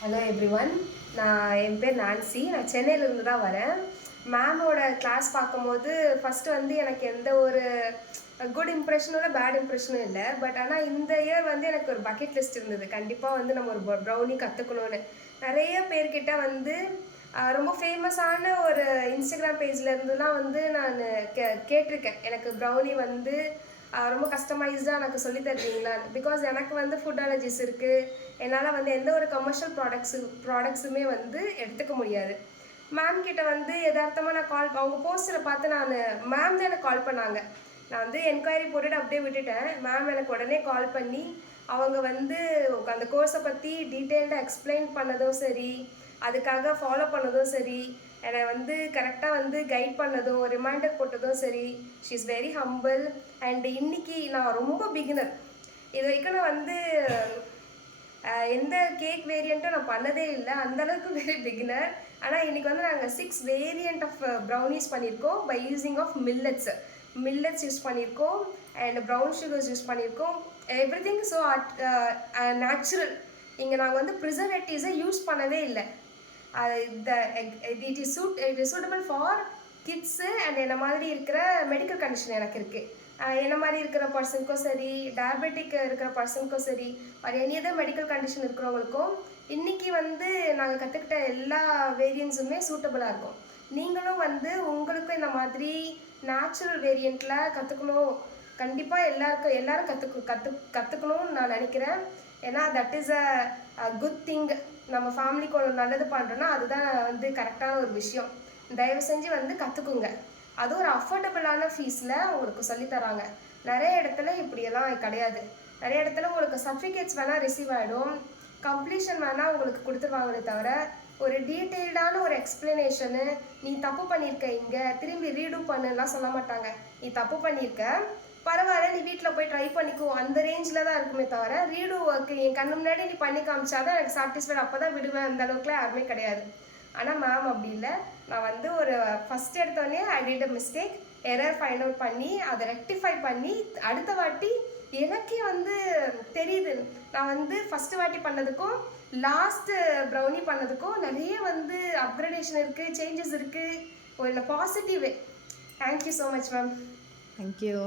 Hello everyone. என் பேர் Nancy. நான் சென்னையிலேருந்து தான் வரேன். மேமோட கிளாஸ் பார்க்கும்போது ஃபஸ்ட்டு வந்து எனக்கு எந்த ஒரு குட் இம்ப்ரெஷனும் இல்லை, பேட் இம்ப்ரெஷனும் இல்லை. பட் ஆனால் இந்த இயர் வந்து எனக்கு ஒரு பக்கெட் லிஸ்ட் இருந்தது. கண்டிப்பாக வந்து நம்ம ஒரு ப்ரௌனி கற்றுக்கணும்னு. நிறைய பேர்கிட்ட வந்து ரொம்ப ஃபேமஸான ஒரு இன்ஸ்டாகிராம் பேஜ்லேருந்துலாம் வந்து நான் கேட்டிருக்கேன். எனக்கு ப்ரௌனி வந்து ரொம்ப கஸ்டமைஸ்டாக எனக்கு சொல்லி தருவீங்களான்னு. பிகாஸ் எனக்கு வந்து ஃபுட் அலர்ஜிஸ் இருக்குது. என்னால் வந்து எந்த ஒரு கமர்ஷியல் ப்ராடக்ட்ஸுமே வந்து எடுத்துக்க முடியாது. மேம் கிட்ட வந்து யதார்த்தமாக நான் அவங்க போஸ்டரை பார்த்து மேம் தான் எனக்கு கால் பண்ணாங்க. நான் வந்து என்கொயரி போட்டுட்டு அப்படியே விட்டுட்டேன். மேம் எனக்கு உடனே கால் பண்ணி அவங்க வந்து அந்த கோர்ஸை பற்றி டீட்டெயில்டாக எக்ஸ்பிளைன் பண்ணதும் சரி, அதுக்காக ஃபாலோ பண்ணதும் சரி, என்னை வந்து கரெக்டாக வந்து கைட் பண்ணதும், ரிமைண்டர் போட்டதும் சரி, she is very humble. And இன்னைக்கு நான் ரொம்ப பிகினர். இது வரைக்கும் நான் வந்து எந்த கேக் வேரியண்ட்டும் நான் பண்ணதே இல்லை. அந்தளவுக்கு வெரி பிகினர். ஆனால் இன்றைக்கி வந்து நாங்கள் 6 வேரியண்ட் ஆஃப் ப்ரௌனிஸ் பண்ணியிருக்கோம் by using of millets use பண்ணியிருக்கோம். அண்ட் ப்ரௌன் சுகர்ஸ் யூஸ் பண்ணியிருக்கோம். Everything so natural. இங்கே நாங்கள் வந்து ப்ரிசர்வேட்டிவ்ஸை யூஸ் பண்ணவே இல்லை. It is suitable for kids and என்ன மாதிரி இருக்கிற மெடிக்கல் கண்டிஷன் எனக்கு இருக்குது. என்ன மாதிரி இருக்கிற பர்சனுக்கும் சரி, டயபெட்டிக் இருக்கிற பர்சனுக்கும் சரி, ஒரு எனி அதர் மெடிக்கல் கண்டிஷன் இருக்கிறவங்களுக்கும் இன்றைக்கி வந்து நாங்கள் கற்றுக்கிட்ட எல்லா வேரியன்ஸுமே சூட்டபுளாக இருக்கும். நீங்களும் வந்து உங்களுக்கும் இந்த மாதிரி நேச்சுரல் வேரியண்ட்டில் கற்றுக்கணும். கண்டிப்பாக எல்லாரும் கற்றுக்கணும்னு நான் நினைக்கிறேன். ஏன்னா that is a good thing. நம்ம ஃபேமிலிக்கு ஒரு நல்லது பண்ணுறோன்னா அதுதான் வந்து கரெக்டான ஒரு விஷயம். தயவு செஞ்சு வந்து கற்றுக்குங்க. அது ஒரு அஃபோர்டபுளான ஃபீஸில் உங்களுக்கு சொல்லித்தராங்க. நிறைய இடத்துல இப்படியெல்லாம் கிடையாது. நிறைய இடத்துல உங்களுக்கு சர்டிஃபிகேட்ஸ் வேணால் ரிசீவ் ஆகிடும், கம்ப்ளீஷன் வேணால் உங்களுக்கு கொடுத்துருவாங்களே தவிர ஒரு டீட்டெயில்டான ஒரு எக்ஸ்ப்ளனேஷனு, நீ தப்பு பண்ணியிருக்க இங்கே திரும்பி ரீடூ பண்ணுலாம் சொல்ல மாட்டாங்க. நீ தப்பு பண்ணியிருக்க, பரவாயில்ல, நீ வீட்டில் போய் ட்ரை பண்ணிக்கோ, அந்த ரேஞ்சில் தான் இருக்குமே தவிர ரீடூ ஒர்க்கு என் கண்ணு முன்னாடி நீ பண்ணி காமிச்சாதான் எனக்கு சாட்டிஸ்ஃபைட், அப்போ தான் விடுவேன். அந்த அளவுக்குலாம் யாருமே கிடையாது. ஆனால் மேம் அப்படி இல்லை. நான் வந்து ஒரு ஃபஸ்ட் எடுத்தோடனே I did a mistake, error find out பண்ணி அதை ரெக்டிஃபை பண்ணி அடுத்த வாட்டி எனக்கே வந்து தெரியுது. நான் வந்து ஃபஸ்ட்டு வாட்டி பண்ணதுக்கும் லாஸ்ட்டு ப்ரௌனி பண்ணதுக்கும் நிறைய வந்து அப்கிரேடேஷன் இருக்குது, சேஞ்சஸ் இருக்குது. ஒரு positive way. Thank you so much ma'am. Thank you.